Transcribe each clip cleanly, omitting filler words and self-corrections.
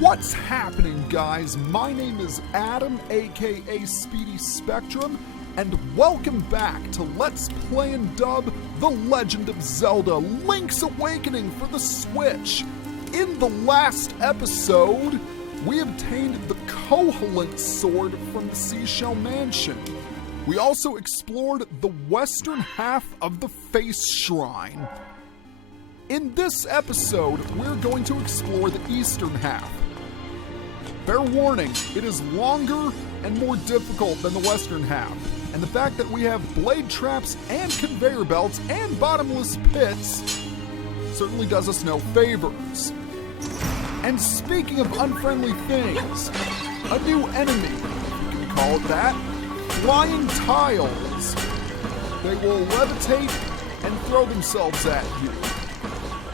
What's happening, guys? My name is Adam, aka Speedy Spectrum, and welcome back to Let's Play and Dub The Legend of Zelda Link's Awakening for the Switch. In the last episode, we obtained the Koholint Sword from the Seashell Mansion. We also explored the western half of the Face Shrine. In this episode, we're going to explore the eastern half. Fair warning, it is longer and more difficult than the western half, and the fact that we have blade traps and conveyor belts and bottomless pits certainly does us no favors. And speaking of unfriendly things, a new enemy, if you can call it that, flying tiles. They will levitate and throw themselves at you.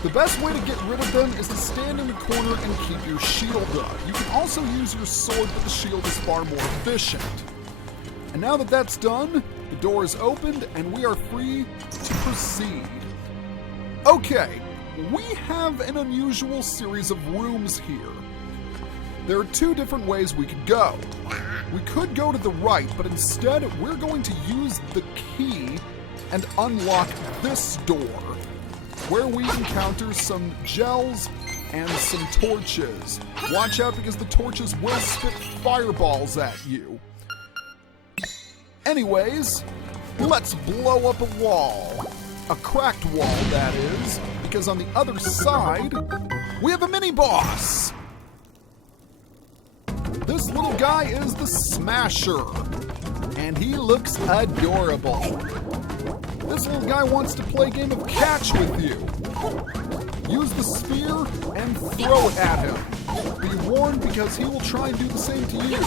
The best way to get rid of them is to stand in the corner and keep your shield up. You can also use your sword, but the shield is far more efficient. And now that that's done, the door is opened and we are free to proceed. Okay, we have an unusual series of rooms here. There are two different ways we could go. We could go to the right, but instead we're going to use the key and unlock this door, where we encounter some gels and some torches. Watch out because the torches will spit fireballs at you. Anyways, let's blow up a wall. A cracked wall, that is, because on the other side, we have a mini-boss. This little guy is the Smasher, and he looks adorable. This little guy wants to play a game of catch with you. Use the spear and throw it at him. Be warned because he will try and do the same to you.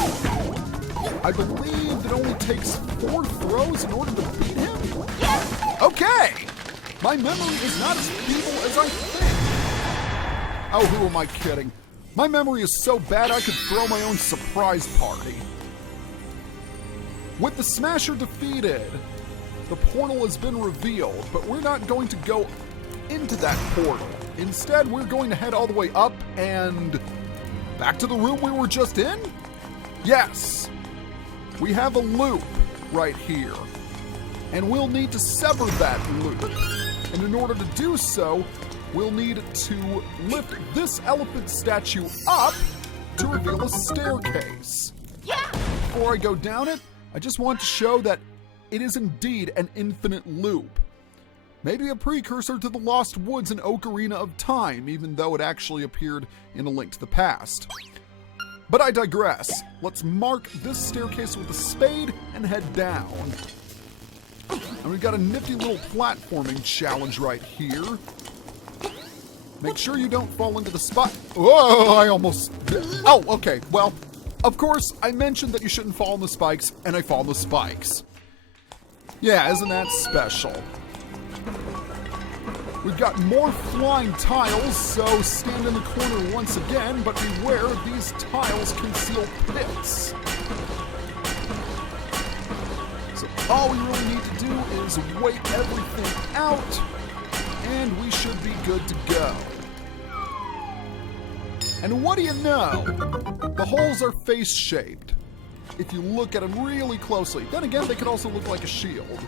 I believe it only takes 4 throws in order to beat him. Okay! My memory is not as feeble as I think. Oh, who am I kidding? My memory is so bad I could throw my own surprise party. With the Smasher defeated, the portal has been revealed, but we're not going to go into that portal. Instead, we're going to head all the way up and back to the room we were just in? Yes! We have a loop right here, and we'll need to sever that loop. And in order to do so, we'll need to lift this elephant statue up to reveal a staircase. Yeah! Before I go down it, I just want to show that it is indeed an infinite loop. Maybe a precursor to the Lost Woods and Ocarina of Time, even though it actually appeared in A Link to the Past. But I digress. Let's mark this staircase with a spade and head down. And we've got a nifty little platforming challenge right here. Make sure you don't fall into the spot. Whoa, I almost did. Oh, okay. Well, of course, I mentioned that you shouldn't fall in the spikes, and I fall in the spikes. Yeah, isn't that special? We've got more flying tiles, so stand in the corner once again, but beware, these tiles conceal pits. So all we really need to do is wait everything out, and we should be good to go. And what do you know? The holes are face-shaped, if you look at them really closely. Then again, they could also look like a shield.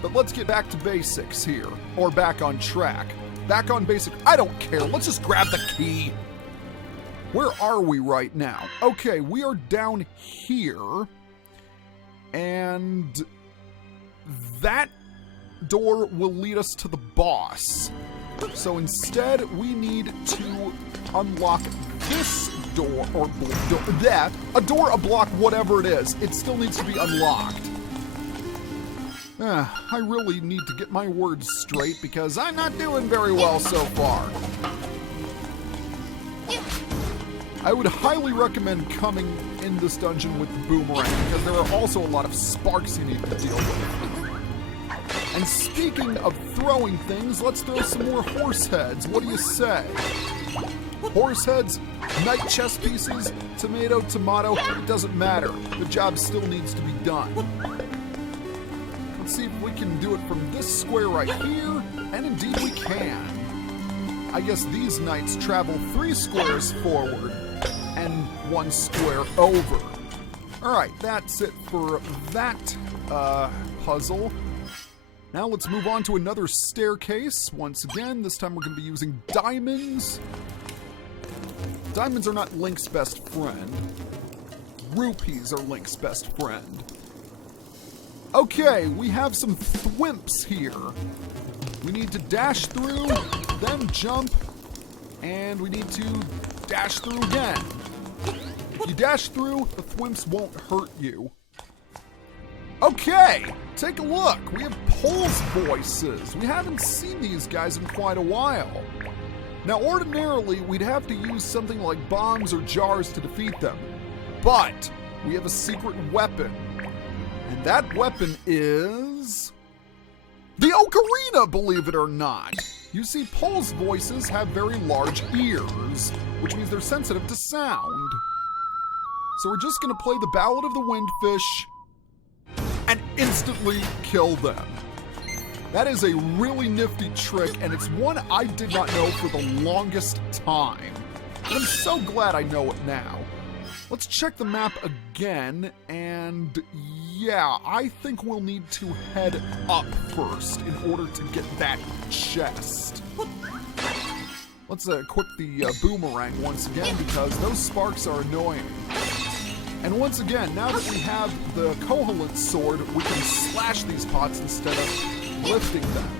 But let's get back to basics here, or back on track. Back on basic, I don't care, let's just grab the key. Where are we right now? Okay, we are down here, and that door will lead us to the boss. So instead, we need to unlock this door, or that, a door, a block, whatever it is. It still needs to be unlocked. I really need to get my words straight because I'm not doing very well so far. I would highly recommend coming in this dungeon with the boomerang because there are also a lot of sparks you need to deal with. And speaking of throwing things, let's throw some more horse heads. What do you say? Horse heads, knight chess pieces, tomato, it doesn't matter. The job still needs to be done. Let's see if we can do it from this square right here, and indeed we can. I guess these knights travel 3 squares forward and 1 square over. Alright, that's it for that puzzle. Now let's move on to another staircase. Once again, this time we're going to be using diamonds. Diamonds are not Link's best friend. Rupees are Link's best friend. Okay, we have some thwimps here. We need to dash through, then jump, and we need to dash through again. If you dash through, the thwimps won't hurt you. Okay, take a look. We have pulse voices. We haven't seen these guys in quite a while. Now, ordinarily, we'd have to use something like bombs or jars to defeat them. But we have a secret weapon. And that weapon is the ocarina, believe it or not. You see, pulse voices have very large ears, which means they're sensitive to sound. So we're just going to play the Ballad of the Windfish and instantly kill them. That is a really nifty trick, and it's one I did not know for the longest time. And I'm so glad I know it now. Let's check the map again, and yeah, I think we'll need to head up first in order to get that chest. Let's equip the boomerang once again, because those sparks are annoying. And once again, now that we have the Koholint sword, we can slash these pots instead of lifting them.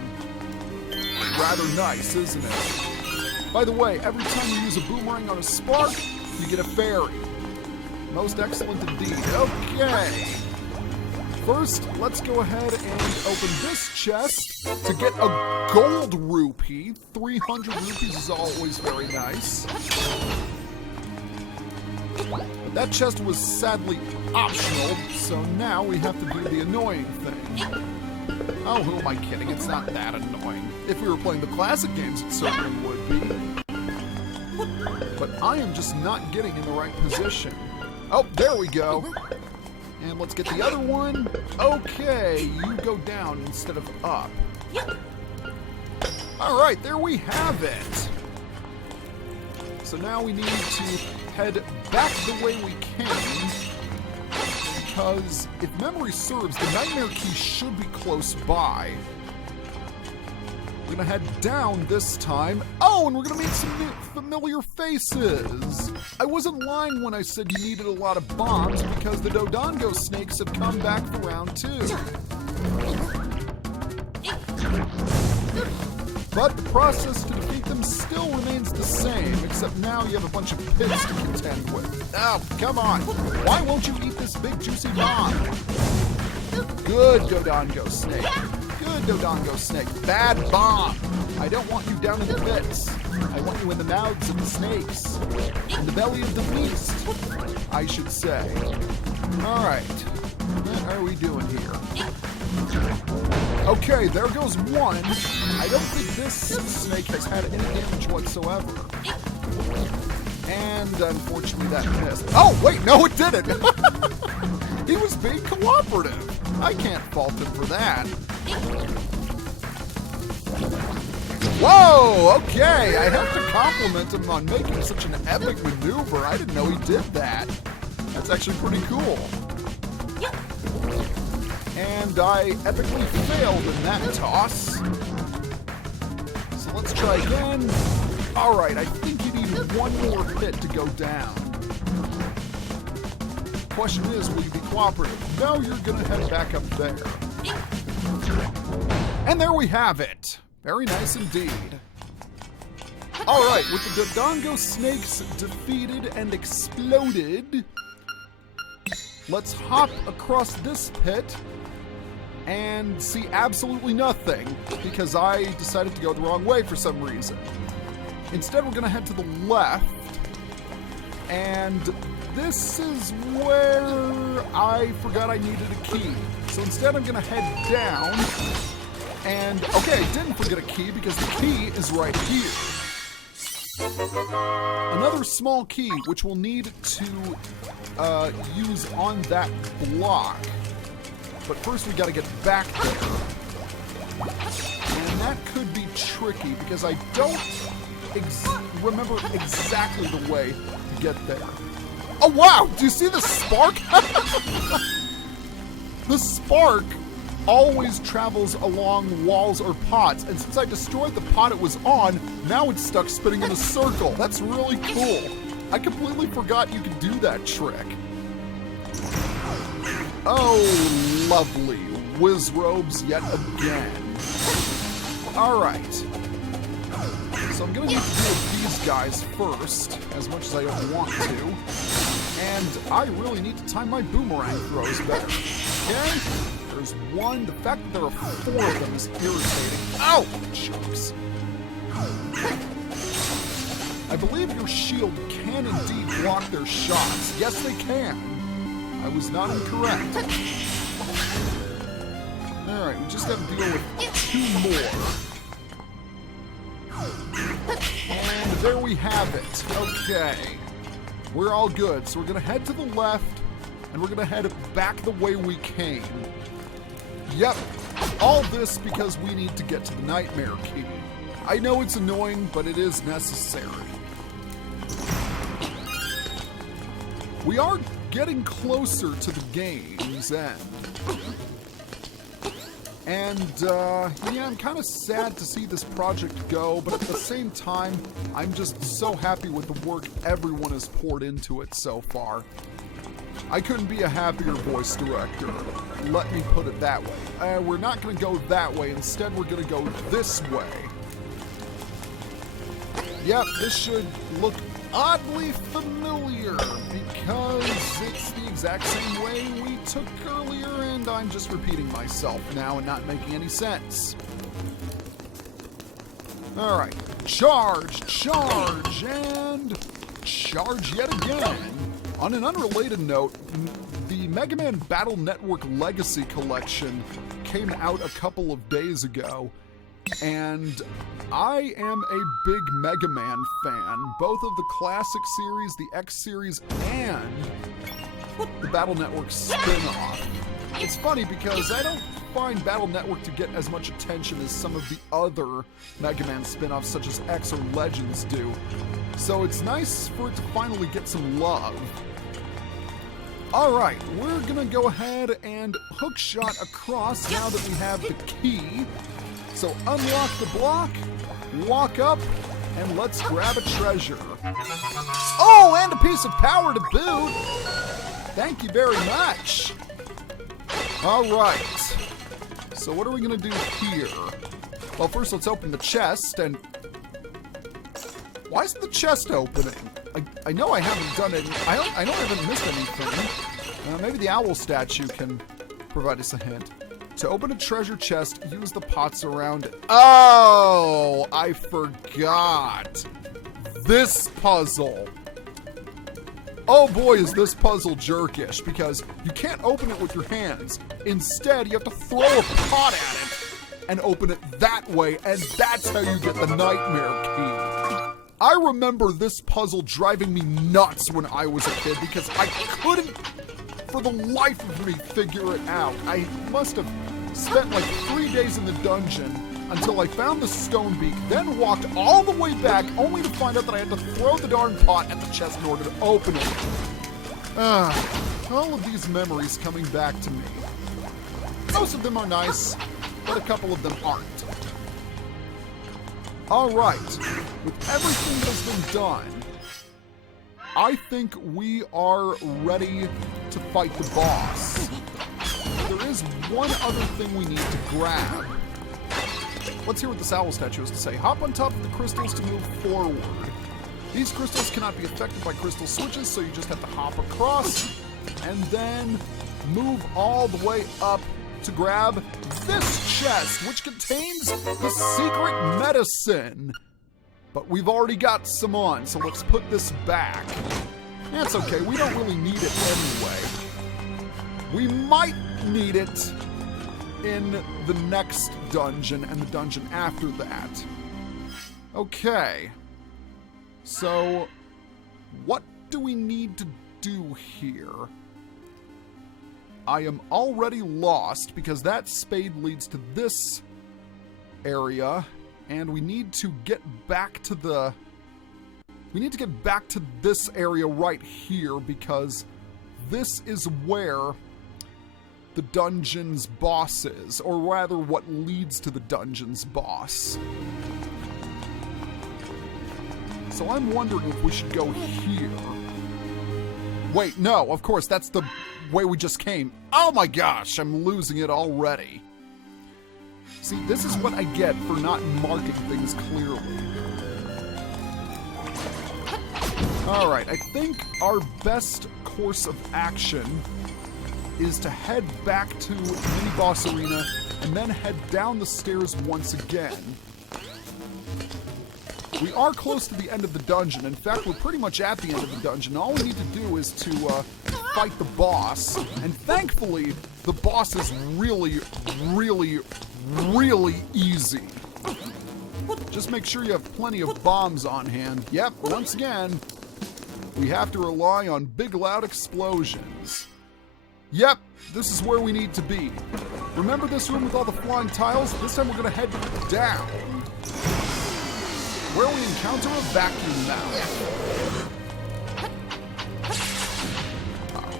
Rather nice, isn't it? By the way, every time you use a boomerang on a spark, you get a fairy. Most excellent indeed. Okay. First, let's go ahead and open this chest to get a gold rupee. 300 rupees is always very nice. But that chest was sadly optional, so now we have to do the annoying thing. Oh, who am I kidding? It's not that annoying. If we were playing the classic games, it certainly would be. But I am just not getting in the right position. Oh, there we go. And let's get the other one. Okay, you go down instead of up. All right, there we have it. So now we need to head back the way we came, because if memory serves, the Nightmare Key should be close by. We're gonna head down this time. Oh, and we're gonna meet some new familiar faces. I wasn't lying when I said you needed a lot of bombs, because the Dodongo snakes have come back for round 2. But the process to defeat them still remains the same, except now you have a bunch of pits to contend with. Oh, come on. Why won't you eat this big juicy bomb? Good, Dodongo snake. Good, Dodongo snake. Bad bomb. I don't want you down in the pits. I want you in the mouths of the snakes. In the belly of the beast, I should say. All right. What are we doing here? Okay, there goes one. I don't think this snake has had any damage whatsoever. And unfortunately that missed. Oh, wait, no it didn't. He was being cooperative. I can't fault him for that. Whoa, okay. I have to compliment him on making such an epic maneuver. I didn't know he did that. That's actually pretty cool. And I epically failed in that toss. So let's try again. All right, I think you need one more pit to go down. Question is, will you be cooperative? No, you're gonna head back up there. And there we have it. Very nice indeed. All right, with the Dodongo snakes defeated and exploded, let's hop across this pit and see absolutely nothing, because I decided to go the wrong way for some reason. Instead, we're gonna head to the left, and this is where I forgot I needed a key. So instead, I'm gonna head down, and okay, I didn't forget a key because the key is right here. Another small key, which we'll need to use on that block. But first we gotta get back there. And that could be tricky because I don't remember exactly the way to get there. Oh, wow! Do you see the spark? The spark always travels along walls or pots, and since I destroyed the pot it was on, now it's stuck spinning in a circle. That's really cool. I completely forgot you could do that trick. Oh, lovely. Whiz robes yet again. Alright. So I'm gonna need to deal with these guys first, as much as I don't want to. And I really need to time my boomerang throws better. Okay? There's one. The fact that there are 4 of them is irritating. Ow! Chunks. I believe your shield can indeed block their shots. Yes, they can. I was not incorrect. Alright, we just have to deal with 2 more. And there we have it. Okay. We're all good. So we're going to head to the left, and we're going to head back the way we came. Yep. All this because we need to get to the Nightmare Key. I know it's annoying, but it is necessary. We are getting closer to the game's end. And, yeah, I'm kind of sad to see this project go, but at the same time, I'm just so happy with the work everyone has poured into it so far. I couldn't be a happier voice director. Let me put it that way. We're not going to go that way. Instead, we're going to go this way. Yep, this should look oddly familiar because it's the exact same way we took earlier, and I'm just repeating myself now and not making any sense. Alright, charge, charge, and charge yet again. On an unrelated note, the Mega Man Battle Network Legacy Collection came out a couple of days ago, and I am a big Mega Man fan, both of the classic series, the X series, and the Battle Network spin-off. It's funny because I don't find Battle Network to get as much attention as some of the other Mega Man spin-offs such as X or Legends do. So it's nice for it to finally get some love. Alright, we're gonna go ahead and hookshot across now that we have the key. So unlock the block, walk up, and let's grab a treasure. Oh, and a piece of power to boot! Thank you very much! Alright, so what are we going to do here? Well, first let's open the chest, and... Why isn't the chest opening? I know I haven't done it. I know I haven't missed anything. Maybe the owl statue can provide us a hint. To open a treasure chest, use the pots around it. Oh, I forgot. This puzzle. Oh boy, is this puzzle jerkish, because you can't open it with your hands. Instead, you have to throw a pot at it and open it that way, and that's how you get the Nightmare Key. I remember this puzzle driving me nuts when I was a kid because I couldn't, for the life of me, figure it out. I must have spent like 3 days in the dungeon until I found the stone beak, then walked all the way back only to find out that I had to throw the darn pot at the chest in order to open it. All of these memories coming back to me. Most of them are nice, but a couple of them aren't. Alright, with everything that's been done, I think we are ready to fight the boss. There is one other thing we need to grab. Let's hear what this owl statue has to say. Hop on top of the crystals to move forward. These crystals cannot be affected by crystal switches, so you just have to hop across and then move all the way up to grab this chest, which contains the secret medicine. But we've already got some on, so let's put this back. That's okay, we don't really need it anyway. We might need it in the next dungeon and the dungeon after that. Okay. So, what do we need to do here? I am already lost because that spade leads to this area, and we need to get back to the We need to get back to this area right here because this is where the dungeon's boss is, or rather what leads to the dungeon's boss. So I'm wondering if we should go here. Wait, no, of course, that's the way we just came. Oh my gosh, I'm losing it already. See, this is what I get for not marking things clearly. Alright, I think our best course of action is to head back to Mini-Boss Arena and then head down the stairs once again. We are close to the end of the dungeon. In fact, we're pretty much at the end of the dungeon. All we need to do is to fight the boss. And thankfully, the boss is really, really, really easy. Just make sure you have plenty of bombs on hand. Yep, once again, we have to rely on big, loud explosions. Yep, this is where we need to be. Remember this room with all the flying tiles? This time we're going to head down, where we encounter a vacuum mouth.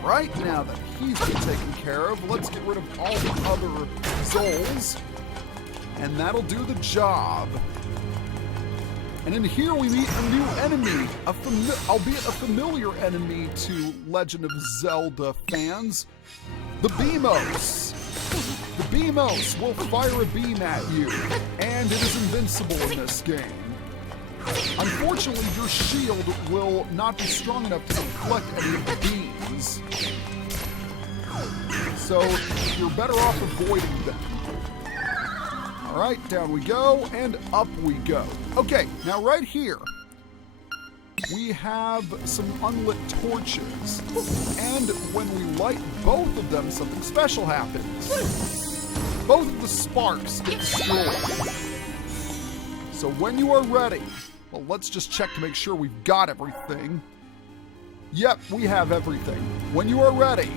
Alright, now that he's been taken care of, let's get rid of all the other Zols, and that'll do the job. And in here we meet a new enemy, albeit a familiar enemy to Legend of Zelda fans, the Beamos. The Beamos will fire a beam at you, and it is invincible in this game. Unfortunately, your shield will not be strong enough to deflect any of the beams. So you're better off avoiding them. Alright, down we go, and up we go. Okay, now right here, we have some unlit torches. And when we light both of them, something special happens. Both of the sparks get destroyed. So when you are ready, well, let's just check to make sure we've got everything. Yep, we have everything. When you are ready,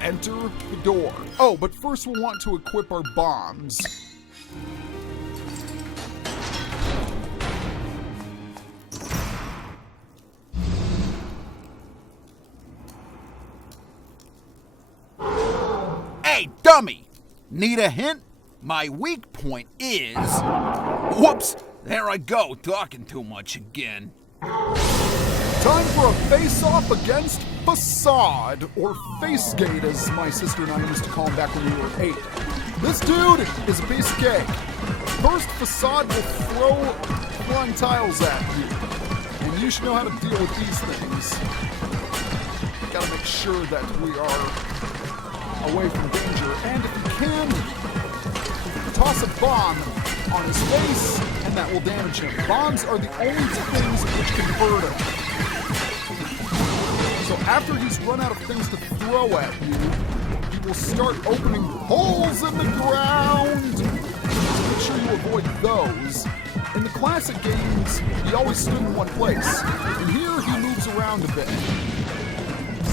enter the door. Oh, but first we'll want to equip our bombs. Hey, dummy! Need a hint? My weak point is... Whoops! There I go, talking too much again. Time for a face-off against Facade, or Facegate as my sister and I used to call him back when we were 8. This dude is a piece of cake. First, Facade will throw flying tiles at you, and you should know how to deal with these things. Gotta make sure that we are away from danger, and if you can, toss a bomb on his face, and that will damage him. Bombs are the only things which can hurt him. So after he's run out of things to throw at you, he will start opening holes in the ground. So make sure you avoid those. In the classic games, he always stood in one place. And here he moves around a bit.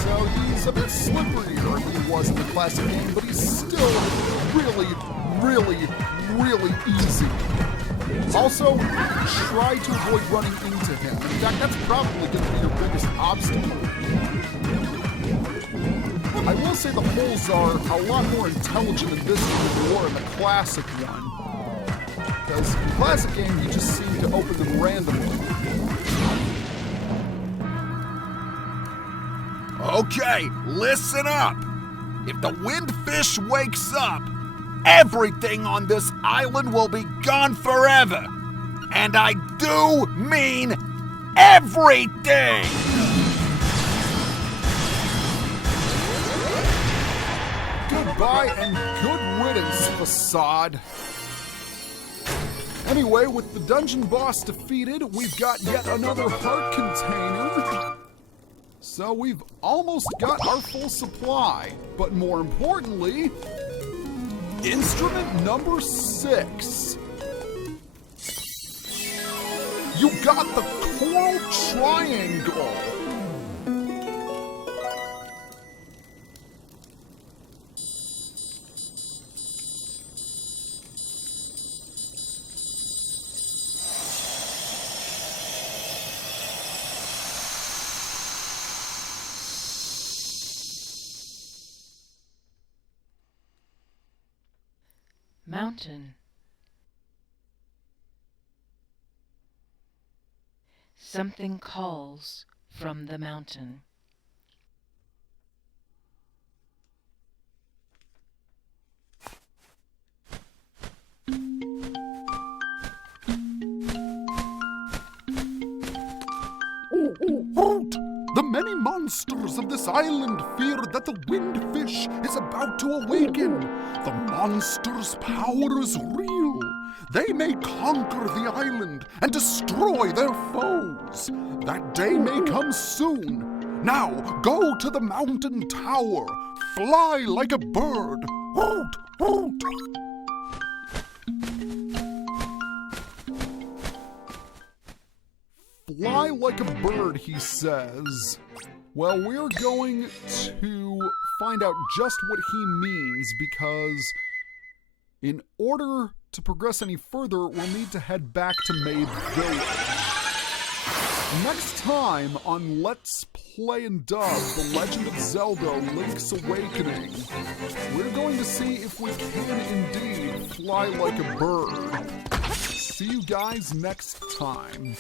So he's a bit slipperier than he was in the classic game, but he's still really, really, really easy. Also, try to avoid running into him. In fact, that's probably going to be your biggest obstacle. I will say the holes are a lot more intelligent in this game than they were in the classic one. Because in the classic game, you just seem to open them randomly. Okay, listen up. If the windfish wakes up, everything on this island will be gone forever. And I do mean everything! Goodbye and good riddance, Facade. Anyway, with the dungeon boss defeated, we've got yet another heart container. So we've almost got our full supply. But more importantly, instrument number 6. You got the coral triangle. mountain. Something calls from the mountain. Halt! The many monsters of this island fear that the windfish is about to awaken. The monsters' power is real. They may conquer the island and destroy their foes. That day may come soon. Now, go to the mountain tower. Fly like a bird. Hoot, hoot. Fly like a bird, he says. Well, we're going to find out just what he means, because in order to progress any further, we'll need to head back to Maid Village. Next time on Let's Play and Dub, The Legend of Zelda Link's Awakening, we're going to see if we can indeed fly like a bird. See you guys next time.